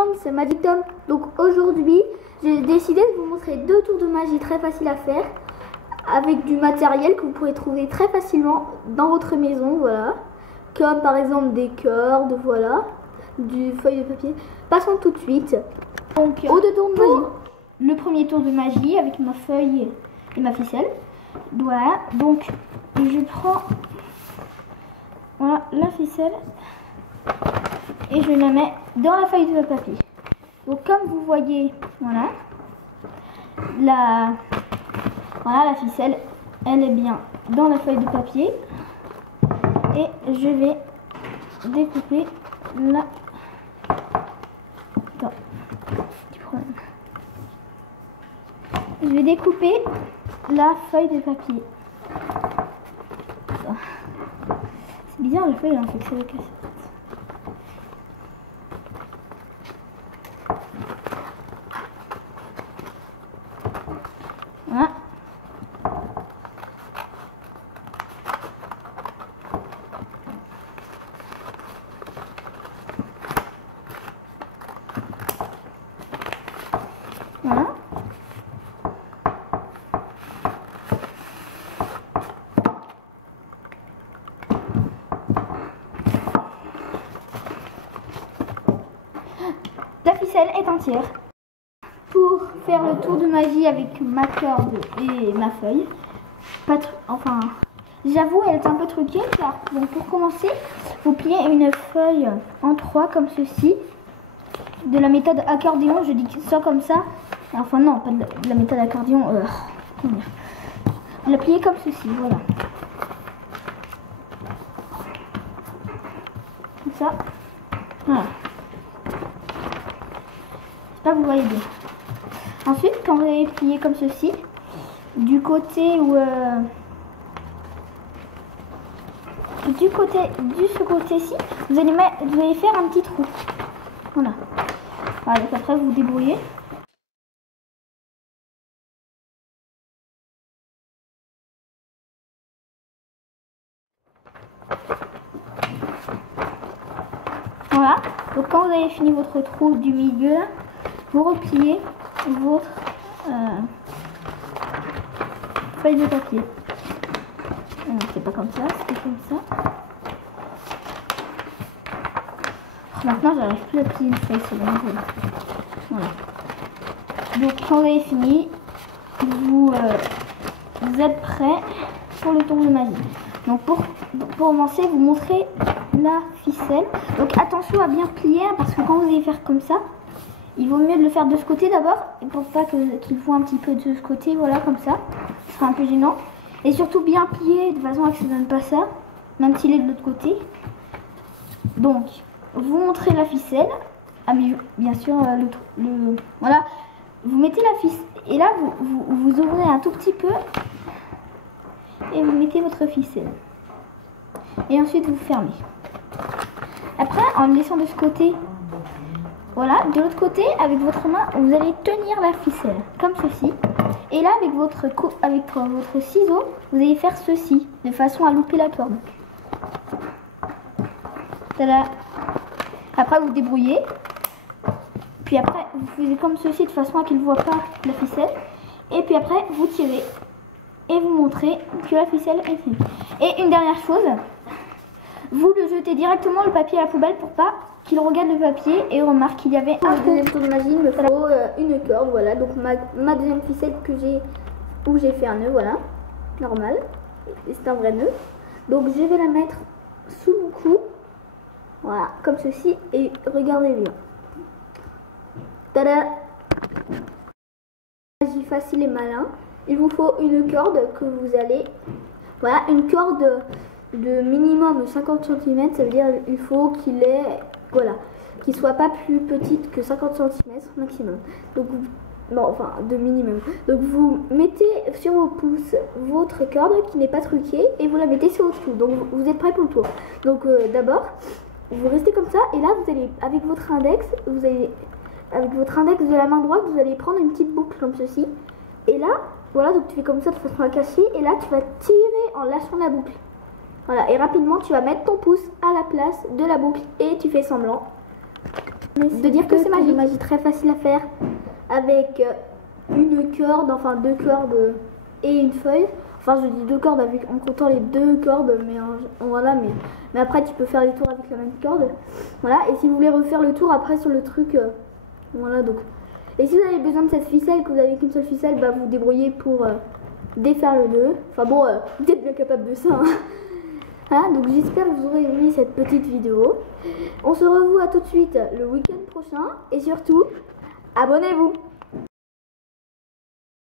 monde, c'est Magic Tom. Donc aujourd'hui, j'ai décidé de vous montrer 2 tours de magie très faciles à faire avec du matériel que vous pourrez trouver très facilement dans votre maison, voilà. Comme par exemple des cordes, voilà, du feuille de papier. Passons tout de suite Donc, aux 2 tours de magie. Le premier tour de magie avec ma feuille et ma ficelle. Voilà, donc je prends la ficelle et je la mets dans la feuille de papier. Donc comme vous voyez, voilà, la ficelle, elle est bien dans la feuille de papier. Et je vais découper la... Attends, petit problème. Je vais découper la feuille de papier. C'est bizarre, la feuille, en fait, c'est la cassette. Voilà. Voilà. La ficelle est entière. Pour faire le tour de magie avec ma corde et ma feuille, j'avoue, elle est un peu truquée car donc pour commencer, vous pliez une feuille en 3 comme ceci, de la méthode accordéon. Je dis ça comme ça, enfin non, pas de la méthode accordéon. Vous la pliez comme ceci, voilà. Comme ça, voilà. J'espère que vous voyez bien. Ensuite, quand vous allez plier comme ceci, du côté où ce côté-ci, vous allez faire un petit trou. Voilà. Voilà, donc après vous vous débrouillez. Voilà. Donc quand vous avez fini votre trou du milieu, là, vous repliez votre feuille de papier. C'est pas comme ça, c'est comme ça. Maintenant, j'arrive plus à plier une feuille, c'est bon. Voilà. Donc, quand vous avez fini, vous êtes prêt pour le tour de magie. Donc, pour commencer, vous montrez la ficelle. Donc, attention à bien plier, parce que quand vous allez faire comme ça, il vaut mieux de le faire de ce côté d'abord, et pour pas qu'il voit un petit peu de ce côté, voilà, comme ça. Ce sera un peu gênant. Et surtout bien plier de façon à que ça ne donne pas ça, même s'il est de l'autre côté. Donc, vous montrez la ficelle. Ah mais bien sûr, voilà. Vous mettez la ficelle, et là, vous ouvrez un tout petit peu, et vous mettez votre ficelle. Et ensuite, vous fermez. Après, en le laissant de ce côté, voilà, de l'autre côté, avec votre main, vous allez tenir la ficelle, comme ceci. Et là, avec votre ciseau, vous allez faire ceci, de façon à louper la corde. Tada. Après, vous débrouillez. Puis après, vous faites comme ceci, de façon à qu'il ne voit pas la ficelle. Et puis après, vous tirez. Et vous montrez que la ficelle est finie. Et une dernière chose, vous le jetez directement le papier à la poubelle pour pas qu'il regarde le papier et remarque qu'il y avait un Pour le deuxième tour de magie, il me faut une corde, voilà. Donc ma deuxième ficelle où j'ai fait un nœud, voilà, normal. Et c'est un vrai nœud. Donc je vais la mettre sous mon cou, voilà, comme ceci. Et regardez bien. Tada! Magie facile et malin. Il vous faut une corde que vous allez, voilà, une corde de minimum 50 cm, ça veut dire il faut qu'il ait, voilà, qu'il soit pas plus petite que 50 cm maximum. Donc non, enfin de minimum. Donc vous mettez sur vos pouces votre corde qui n'est pas truquée et vous la mettez sur votre cou. Donc vous êtes prêt pour le tour. Donc d'abord vous restez comme ça et là vous allez avec votre index, de la main droite, vous allez prendre une petite boucle comme ceci. Et là, voilà, donc tu fais comme ça de façon à cacher et là tu vas tirer en lâchant la boucle. Voilà, et rapidement tu vas mettre ton pouce à la place de la boucle et tu fais semblant. de dire que c'est magie. Magie très facile à faire avec une corde, enfin 2 cordes et une feuille. Enfin, je dis 2 cordes avec, en comptant les 2 cordes, mais voilà, mais après tu peux faire les tours avec la même corde. Voilà, et si vous voulez refaire le tour après sur le truc, voilà donc. Et si vous avez besoin de cette ficelle, que vous avez qu'une seule ficelle, bah vous vous débrouillez pour défaire le nœud. Enfin bon, vous êtes bien capable de ça. Hein. Voilà, donc j'espère que vous aurez aimé cette petite vidéo. On se revoit tout de suite le week-end prochain et surtout, abonnez-vous.